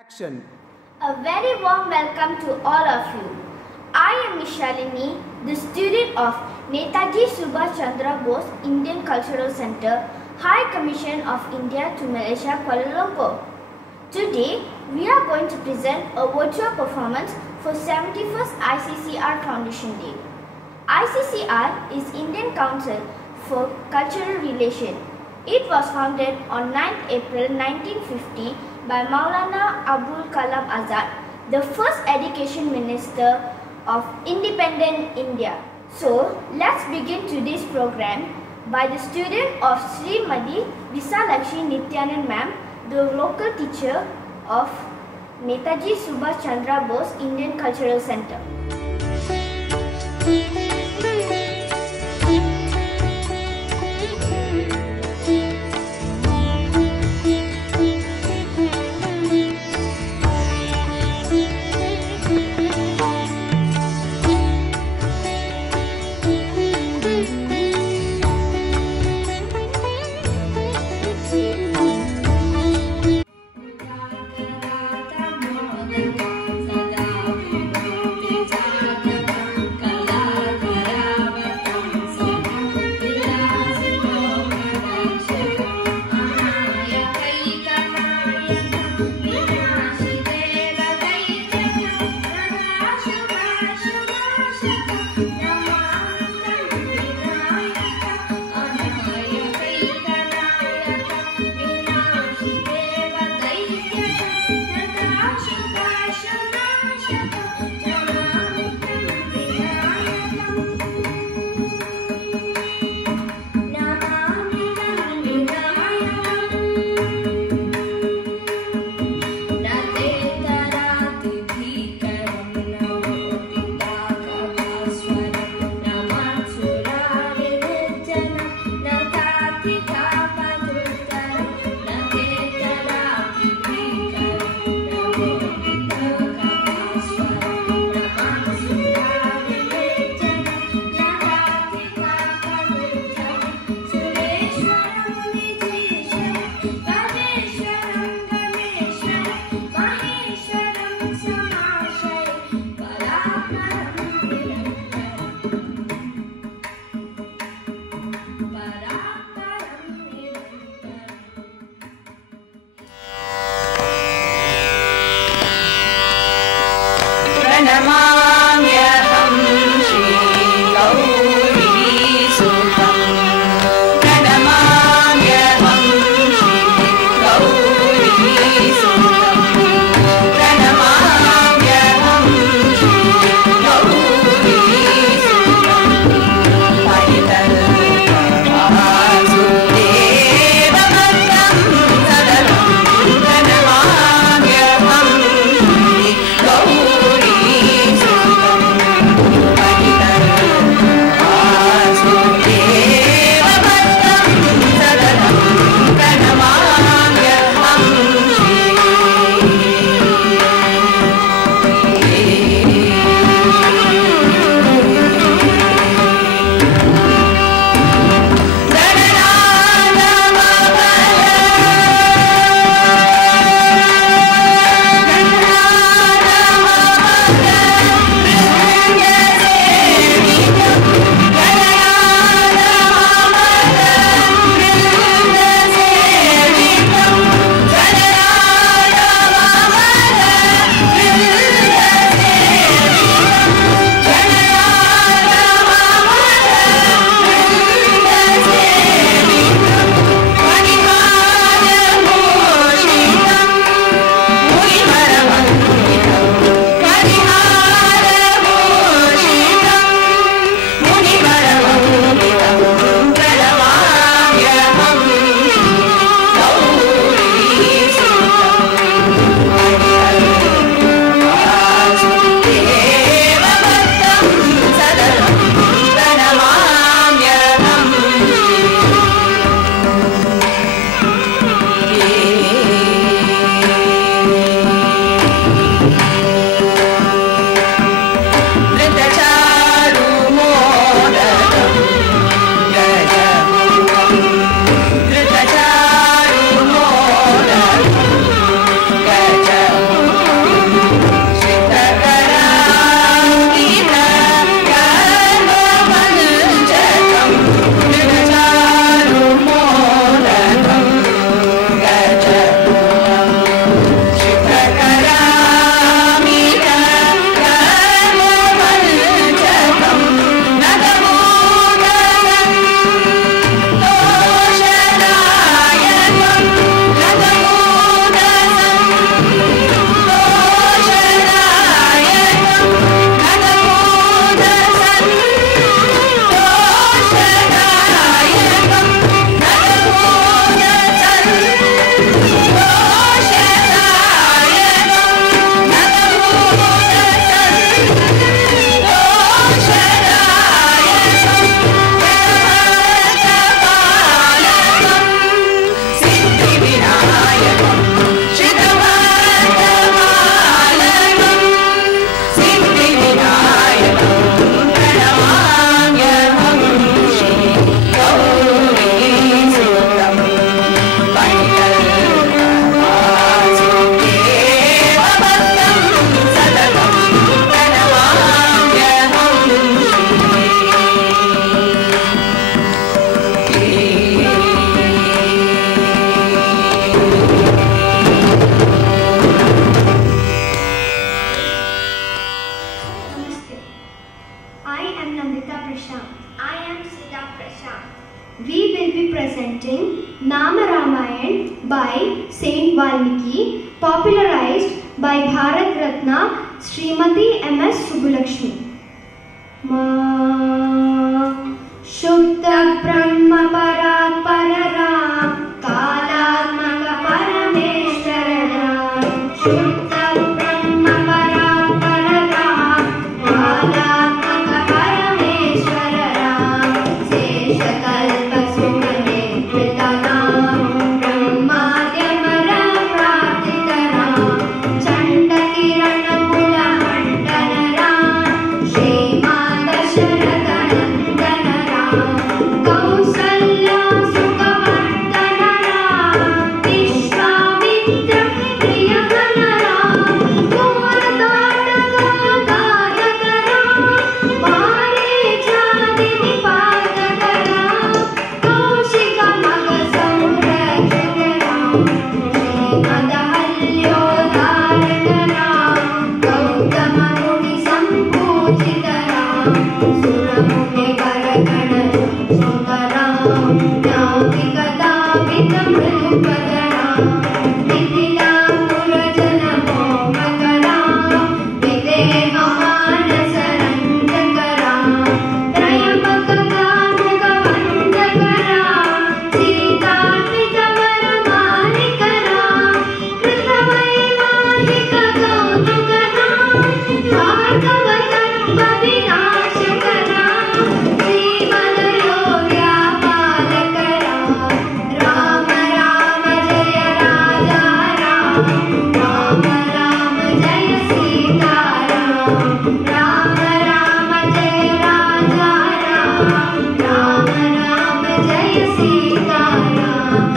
Action. A very warm welcome to all of you. I am Ms. Shalini, the student of Netaji Subhash Chandra Bose Indian Cultural Center, High Commission of India to Malaysia, Kuala Lumpur. Today, we are going to present a virtual performance for 71st ICCR Foundation Day. ICCR is Indian Council for Cultural Relations. It was founded on 9th April 1950 by Maulana Abul Kalam Azad, the first education minister of independent India. So, let's begin today's program by the student of Srimadi Visalakshmi Nityanand ma'am, the local teacher of Netaji Subhash Chandra Bose Indian Cultural Center. प्रणमाम्यहं श्रीगौरीसुतं प्रणमाम्यहं श्रीगौरीसुतं प्रणमाम्यहं श्रीगौरीसुतं परितल्पवासुदेववन्दं सदनं प्रणमाम्यहं श्रीगौरीसुतं be presenting Nama Ramayan by Saint Valmiki, popularized by Bharat Ratna Srimati M.S. Subbulakshmi. Ma Shuddha Brahma Parat Pararam Kalatmaka Parameshwaram Shuddha Brahma Parat Pararam Kalatmaka Parameshwaram Seshakalpa Sumane Kritaram Brahmadyamara Pratitaram Chandakirana Kula Mandanaram Shrimad Dasharathanandanaram Kausalya Sukhavardhanaram Vishwamitra Priyavanaram Puratataka Gadagaram Marechadi Nipatakaram Kaushika Magasamrajagaram Srimadahalyodaranaram Gautama Muni Sampujitaram Suramuni Varakana Sundaram Jnautikadavitam Mrupadaram Mithilam Purajana Momakaram Videhamanasaranjakaram Trayambakagamugamandakaram Sitatvitavaramaanikaram Kritavaimahika Kautukaram Bhargavatarpavinashakaram Srimadayogyapalakaram Rama Rama Jaya Raja Ram Rama Rama Jaya Sita Ram Rama Rama Jaya Raja Ram Rama Rama Jaya Sita Ram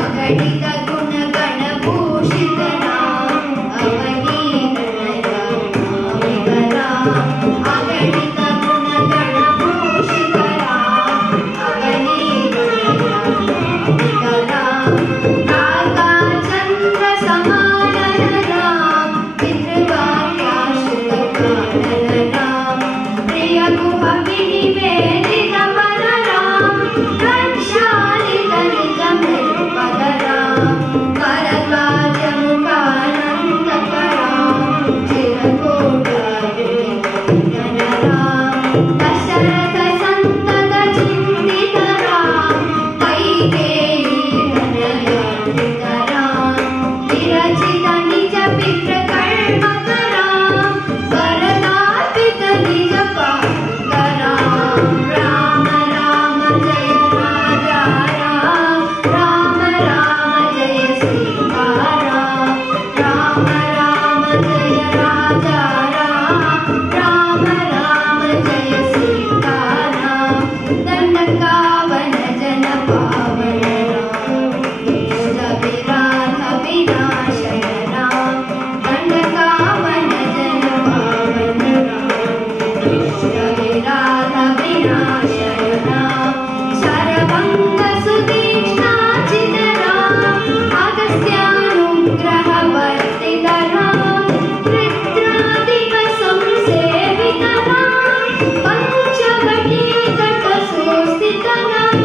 Agadita Guna Gana Bhushita Ram Avanita Naya Amikaram Agadita Guna Gana Bhushita Ram Avanita Naya Amikaram Kaka Chandra Samanana Ram Pitrvakyashita Kanana Ram Priya Guha Vinivedita Panaram Rakshalita Nijam Nirupadaram Karadvaja Mukhanandakaram Chirakota Viniganaram Dasharatha Santata Chintitaram Kaikeyi Tanayatitaram Virachita Nija Pitra Karmakaram Bharatarpita Nija Pankaram Rama Rama Jaya Raja Ram Rama Rama Jaya Sita Ram Rama Rama Jaya Raja Ram Rama Rama Jaya Sita Ram Dandakavana Jana Pavana Ram Dushta Viratha Vinashaya Ram Dandakavana Jana Pavana Ram Dushta Viratha Vinashaya Ram Sarvanga Sudishna Chidram Agastyanugraha Vartita Ram Ritradiva Samsevita Ram Panchavati Kata Sustita Ram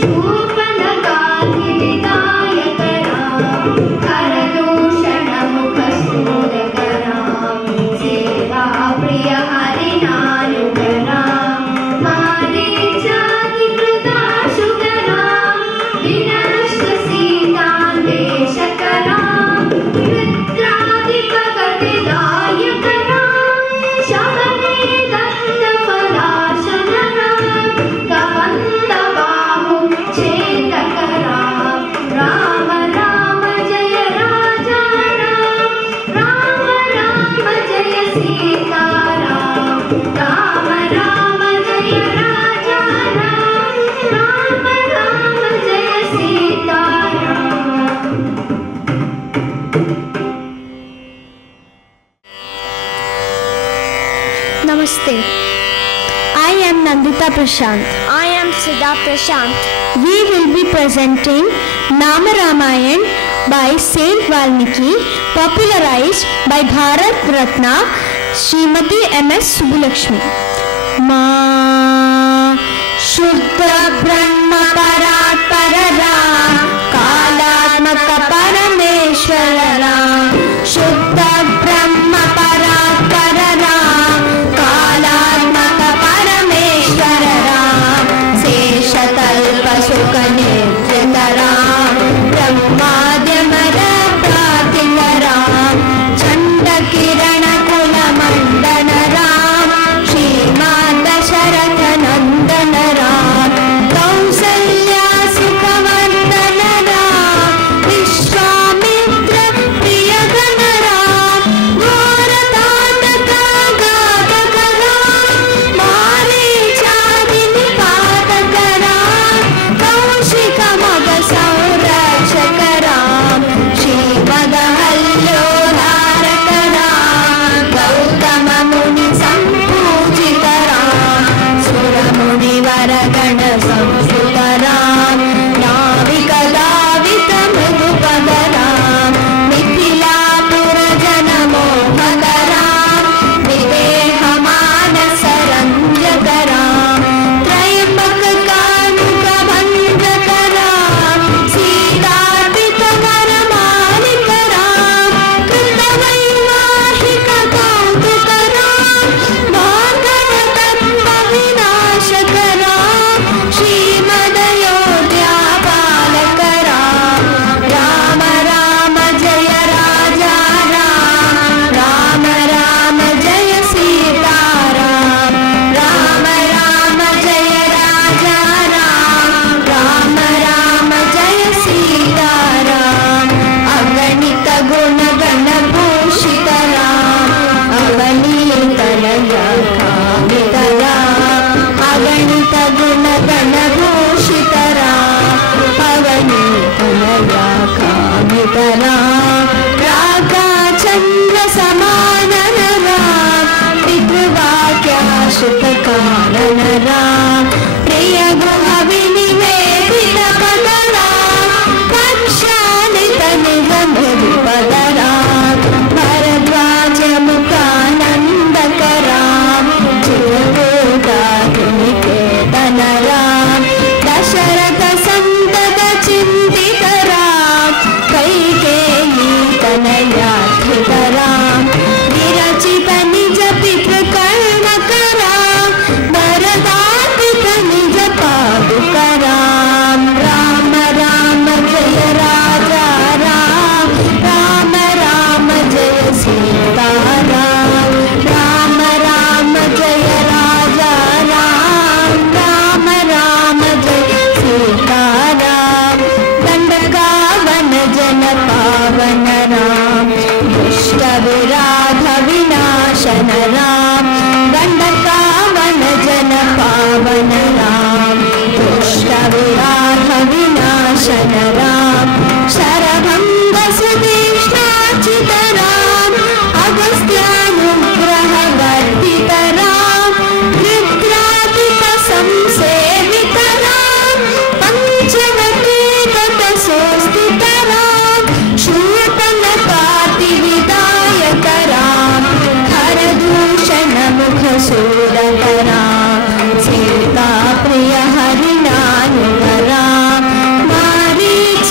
Shurpanakati Vidayaka Ram Karadushana Mukha Sudaka Ram Seva Priya Harinanuga Ram Marichadi Krudashuka Ram Vinashta Sitandeshaka Ram Rudradipagatidayaka Ram Shabane Danta Palashana Ram Kavanda Bahu Chetaka Ram Rama Rama Jaya Raja Ram Rama Rama Jaya Sita Ram Rama Rama Jaya Raja Ram Rama Rama Jaya Sita Ram Namaste. I am Nandita Prashant. I am Siddha Prashant. We will be presenting Nama Ramayan by Saint Valmiki, popularized by Bharat Ratna Srimati M.S. Subbulakshmi. Ma Shuddha Brahma Parat कारणरा प्रिय गुह विनिवेदित पदरा कक्षालित निज मधुपदरा भरद्वाज मुखानंदकरा चिरगोदाधुनिकेतनरा दशरथ संतत चिंतितरा कैकेयी तनयाधितरा विरचित निज पितृकर्णकरा वरदापित निज पादुकरा राम राम जय राजा राम राम राम जय सीताराम राम राम जय राजा राम राम राम जय सीताराम दंडकावन जन पावन राम दुष्ट विराध विनाशन राम दंडकावन जन पावन राम दुष्ट विराध विनाशन राम शरभंग सुतीक्ष्णाचित राम अगस्त्यानुग्रह वर्धित राम रुद्रादिक संसेवित राम पंचवटी तत सोस्थित राम शूर्पणखाति विदायक राम हरदूषण मुख सूरत राम सीता प्रिय हरिनानुग राम मारीच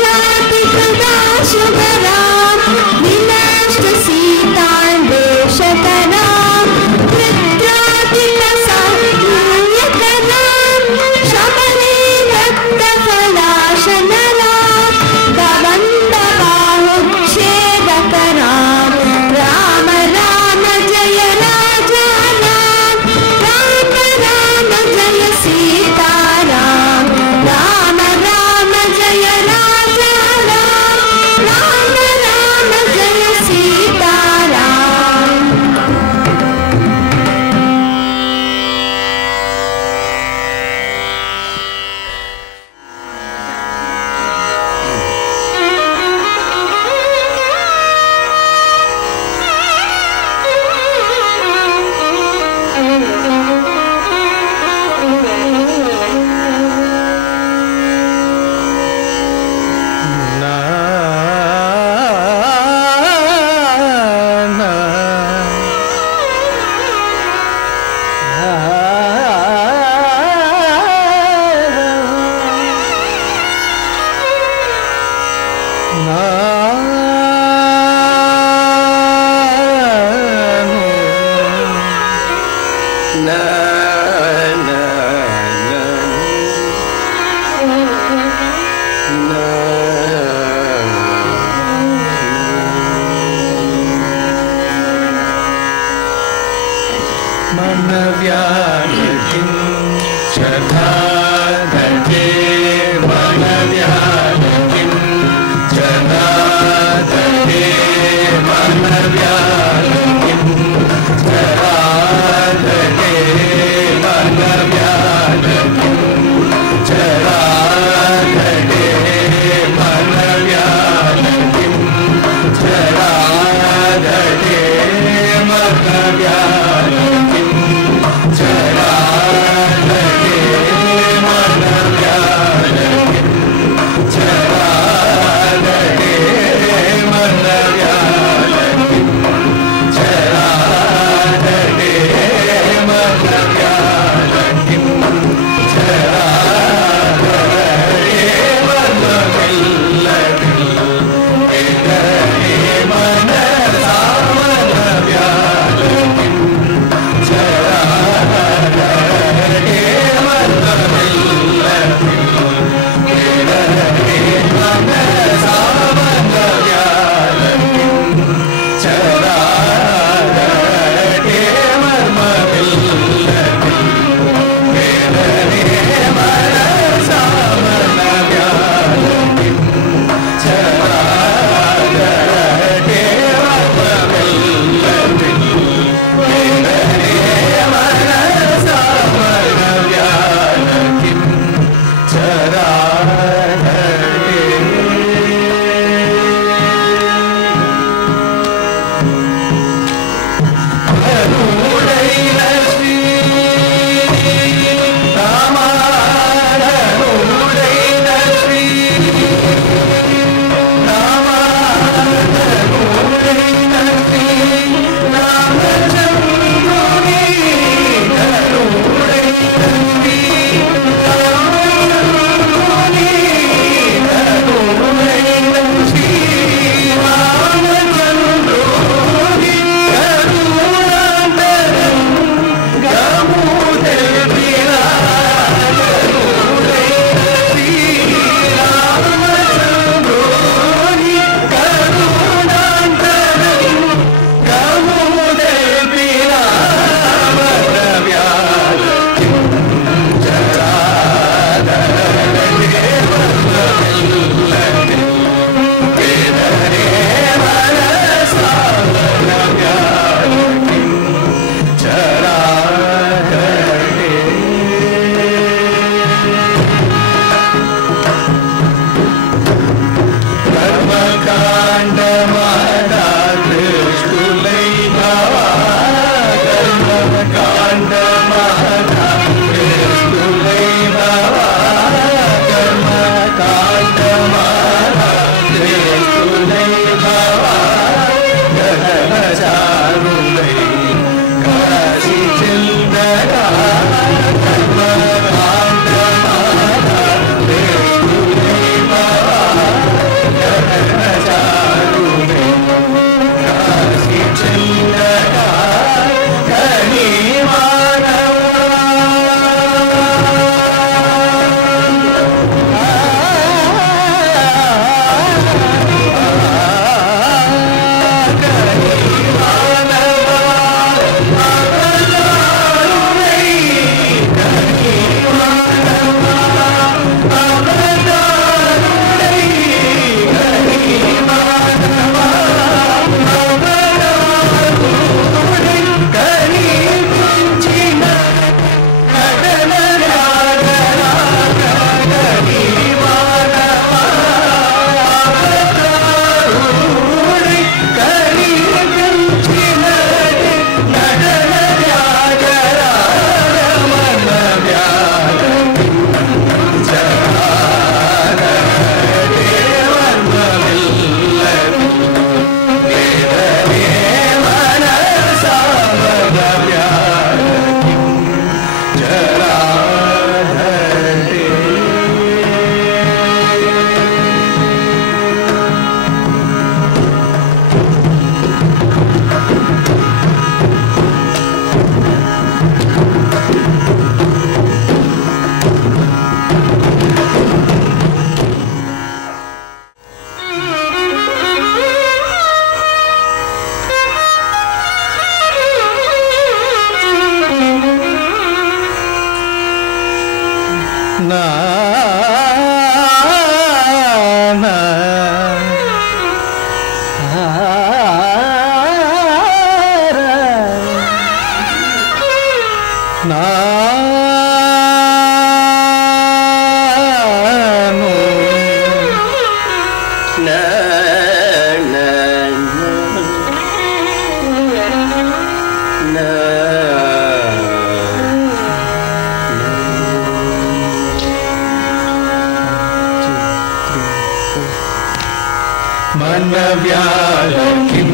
मनव्यालकिं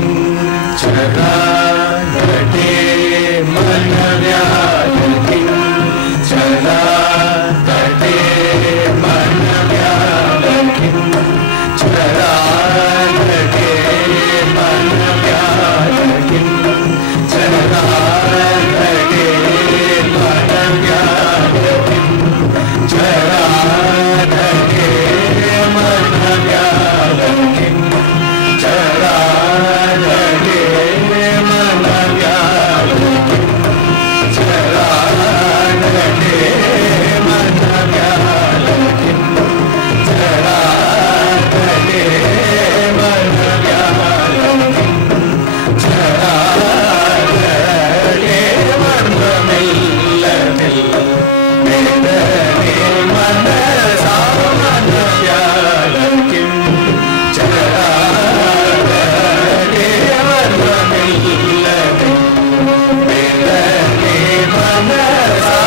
चरागटे मनव्यालकिं चरागटे मनव्यालकिं चरागटे मनव्यालकिं चरागटे मनव्यालकिं चरागटे मनव्यालकिं चरागटे मनव्यालकिं चरागटे मनव्यालकिं चरागटे मनव्यालकिं चरागटे मनमिल्लतिल मेदने मनसा मनव्यालकिं चरागटे मनमिल्लतिल मेदने मनसा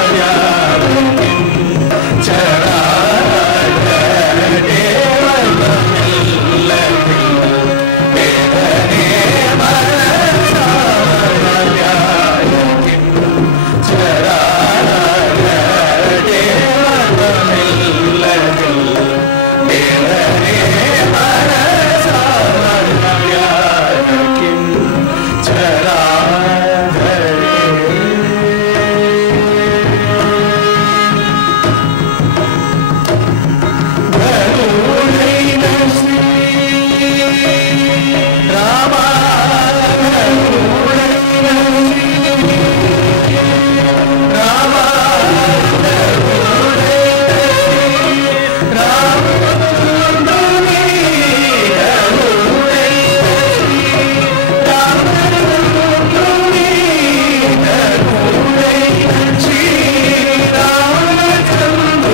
मनव्यालकिं चरागटे मनमिल्लतिल मेदने मनसा मनव्यालकिं चरागटे मनमिल्लतिल मेदने मनसा मनव्यालकिं గరుడైన శ్రీ రామ గరుడైన శ్రీ రామ గరుడైన శ్రీ రామచంద్రుని గరుడైన శ్రీ రామచంద్రుని గరుడైన శ్రీ రామచంద్రుని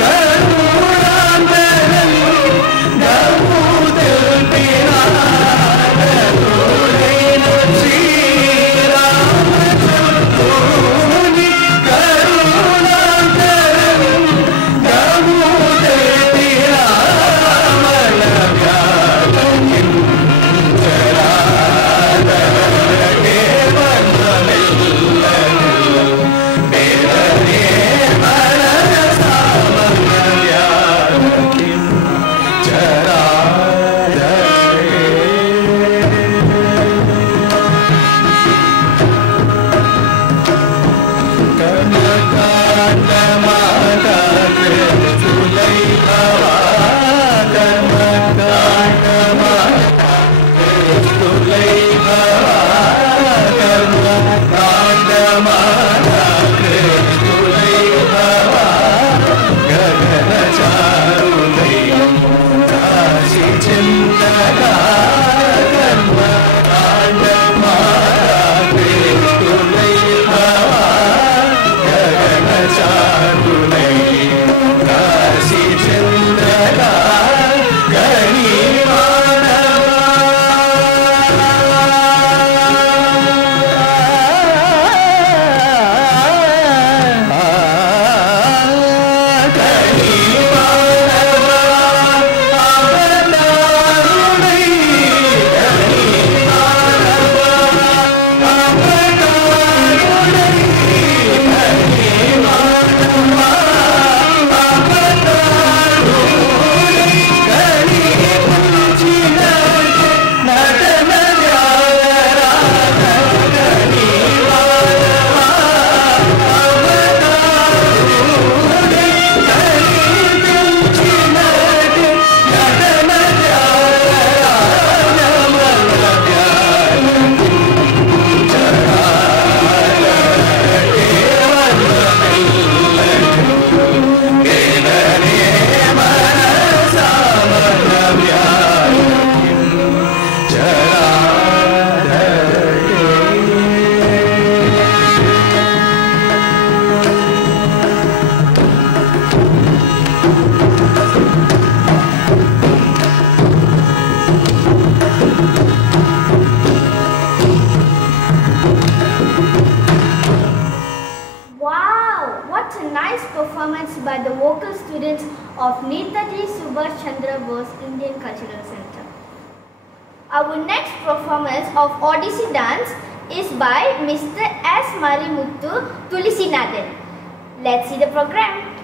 కరుణాంతరం గము తెల్పిన గరుడైన శ్రీ రామచంద్రుని కరుణాంతరం గము తెల్పిన of Netaji Subhash Chandra Bose Indian Cultural Center. Our next performance of Odissi dance is by Mr. S. Marimuthu Tulisinathan. Let's see the program.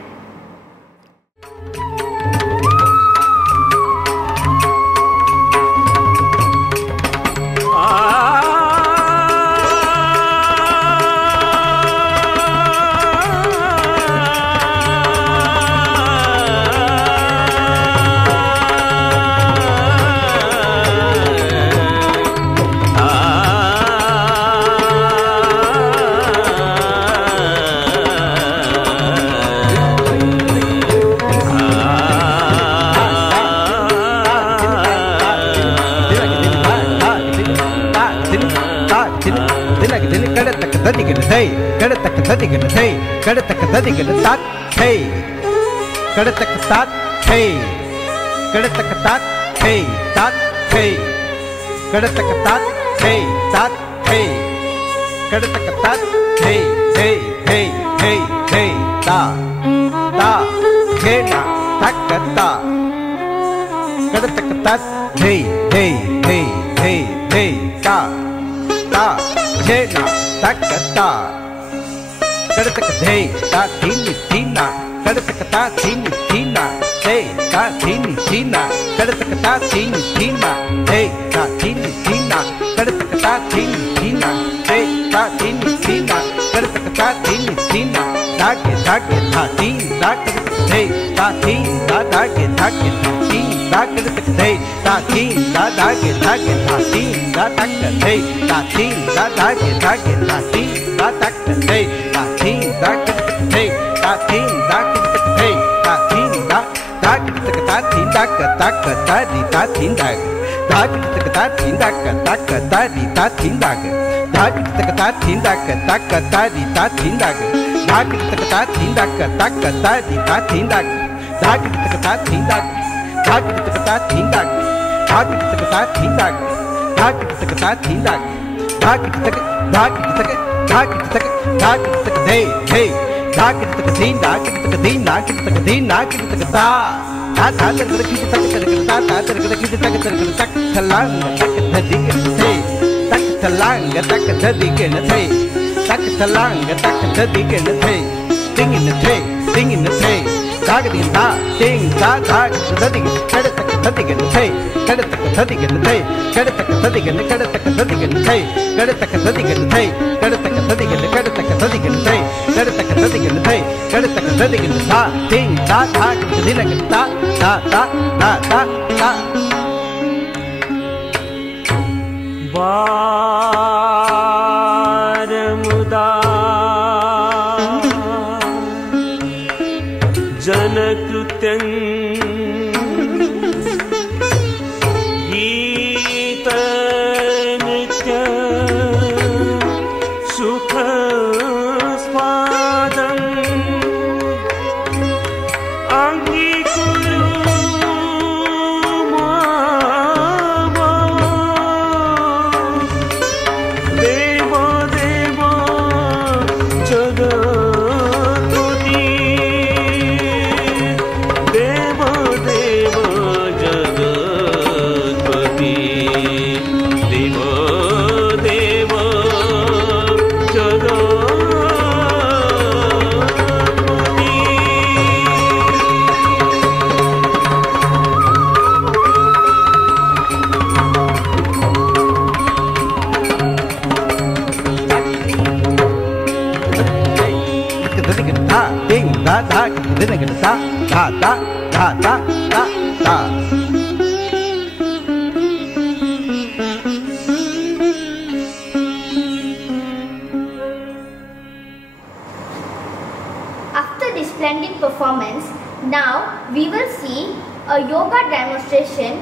After this splendid performance, now we will see a yoga demonstration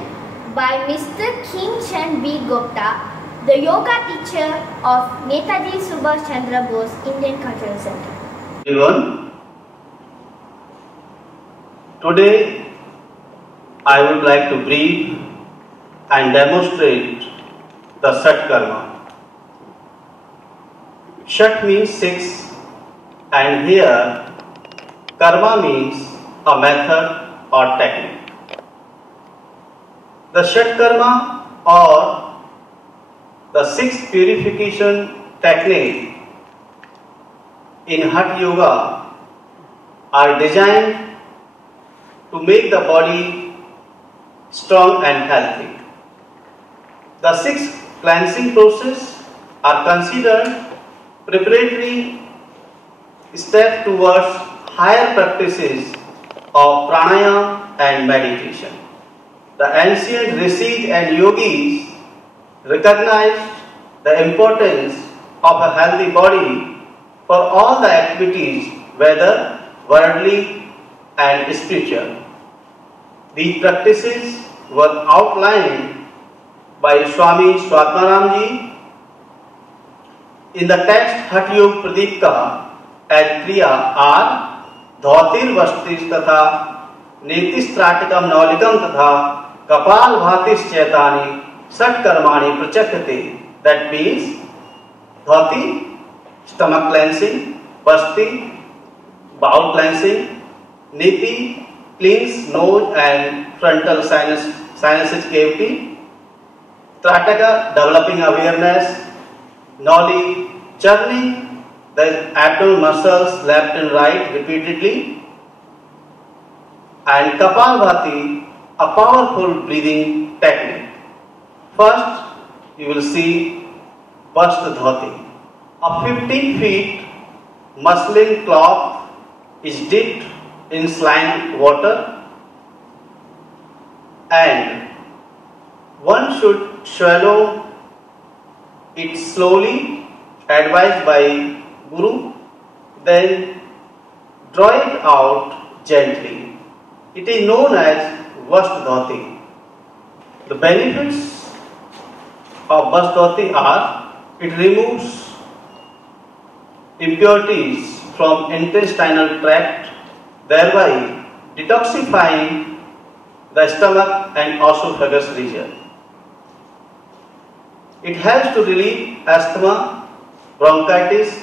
by Mr. King Chan B. Gupta, the yoga teacher of Netaji Subhash Chandra Bose Indian Cultural Center. Everyone, today I would like to brief and demonstrate the Shat Karma. Shat means 6 and here Karma means a method or technique. The Shatkarma or the 6 purification technique in Hatha Yoga are designed to make the body strong and healthy. The 6 cleansing process are considered preparatory step towards higher practices of pranayama and meditation. The ancient rishis and yogis recognized the importance of a healthy body for all the activities, whether worldly and spiritual. These practices were outlined by Swami Swatmaramji in the text Hatha Yoga Pradipika and Kriya are Dhautir Vastis Tatha Netistratikam Naulikam Tatha Kapal Bhatis Chaitani Sat Karmani Prachakate. That means Dhauti, stomach cleansing, Vasti, bowel cleansing, Neti, cleans nose and frontal sinuses cavity, Trataka, developing awareness, Noli, churning the abdominal muscles left and right repeatedly, and Kapalbhati, a powerful breathing technique. First, you will see Vasta Dhoti. A 15 feet muslin cloth is dipped in saline water, and one should swallow it slowly, advised by Guru, then draw it out gently. It is known as Vastadhoti. The benefits of Vastadhoti are: it removes impurities from intestinal tract, thereby detoxifying the stomach and esophagus region. It helps to relieve asthma, bronchitis,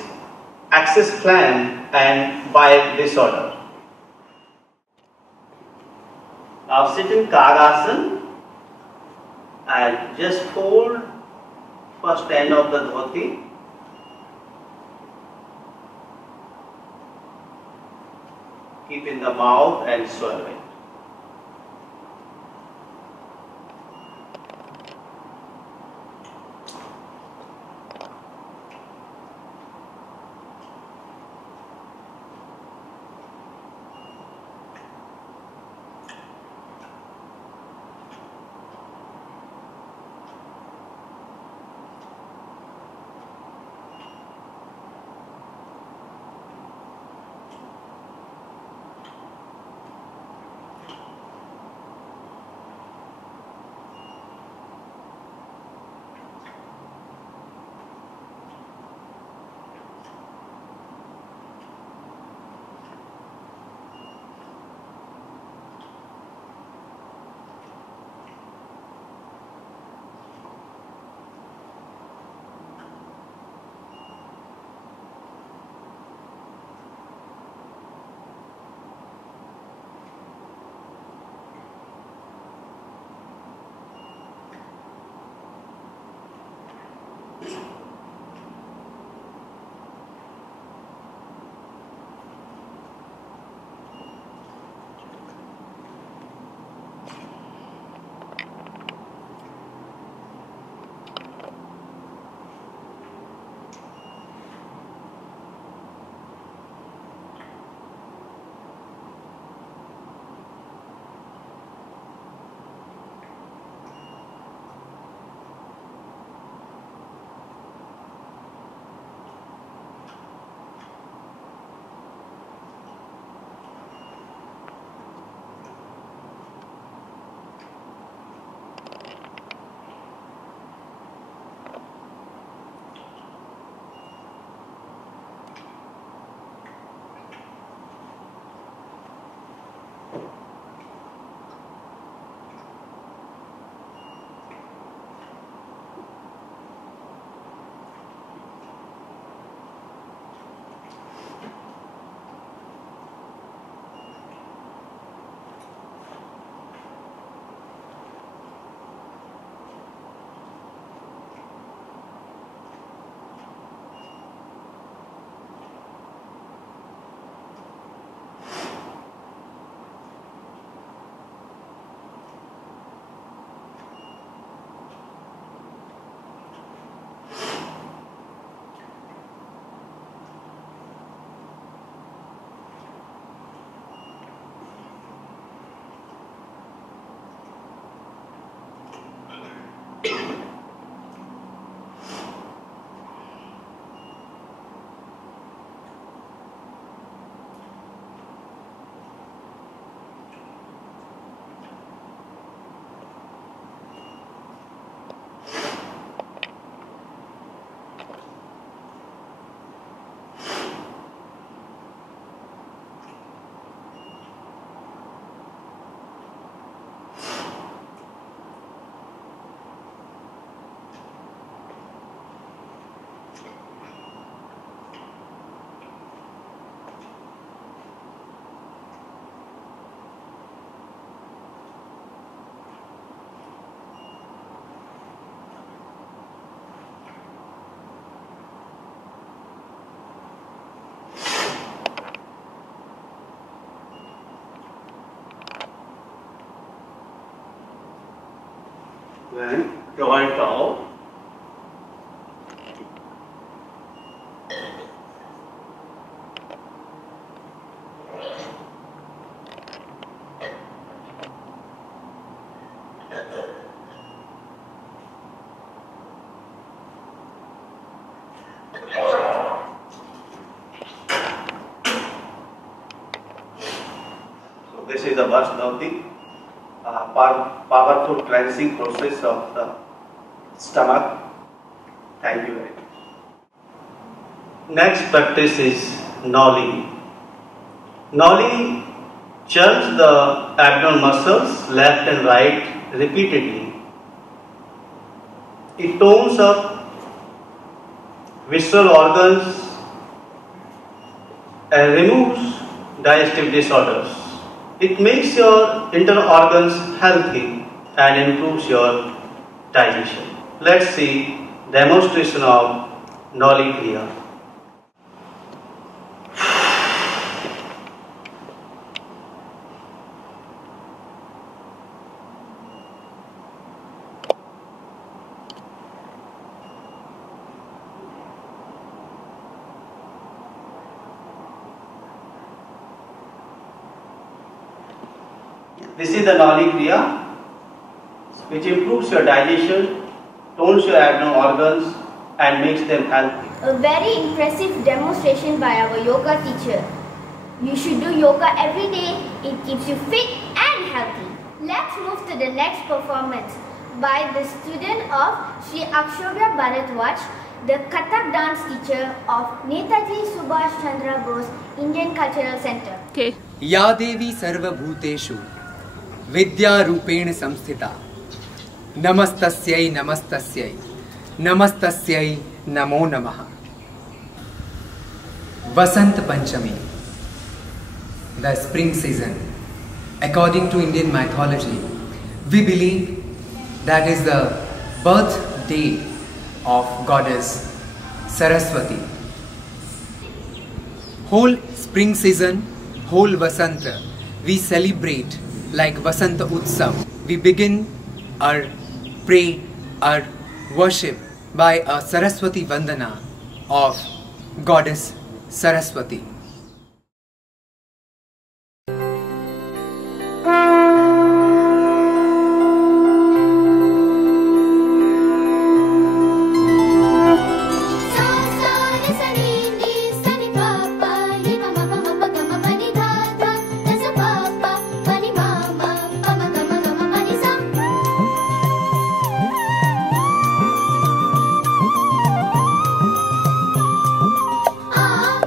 excess phlegm and bile disorder. Now sit in Kagasana and just fold first end of the dhoti. Keep in the mouth and swallow it. Then draw it out. So this is one of the powerful cleansing process of the stomach. Thank you very much. Next practice is Noli. Noli churns the abdominal muscles left and right repeatedly. It tones up visceral organs and removes digestive disorders. It makes your internal organs healthy and improves your digestion. Let's see demonstration of Noli Kriya. This is the Noli Kriya, which improves your digestion, tones your abdominal organs, and makes them healthy. A very impressive demonstration by our yoga teacher. You should do yoga every day. It keeps you fit and healthy. Let's move to the next performance by the student of Sri Akshobhya Bharadwaj, the Kathak dance teacher of Netaji Subhash Chandra Bose Indian Cultural Center. Okay. या देवी सर्वभूतेषु विद्यारूपेण संस्थिता नमस्तस्यै नमस्तस्यै नमस्तस्यै नमो नमः. Vasant Panchami, the spring season. According to Indian mythology, we believe that is the birthday of goddess Saraswati. Whole spring season, whole Vasanta, we celebrate like Vasanta Utsav. We begin our pray, our worship by a Saraswati Vandana of goddess Saraswati. Ah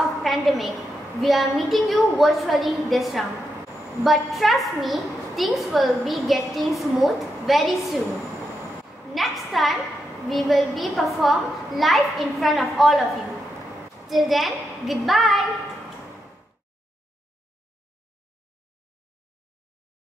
of pandemic, we are meeting you virtually this round. But trust me, things will be getting smooth very soon. Next time, we will be performed live in front of all of you. Till then, goodbye.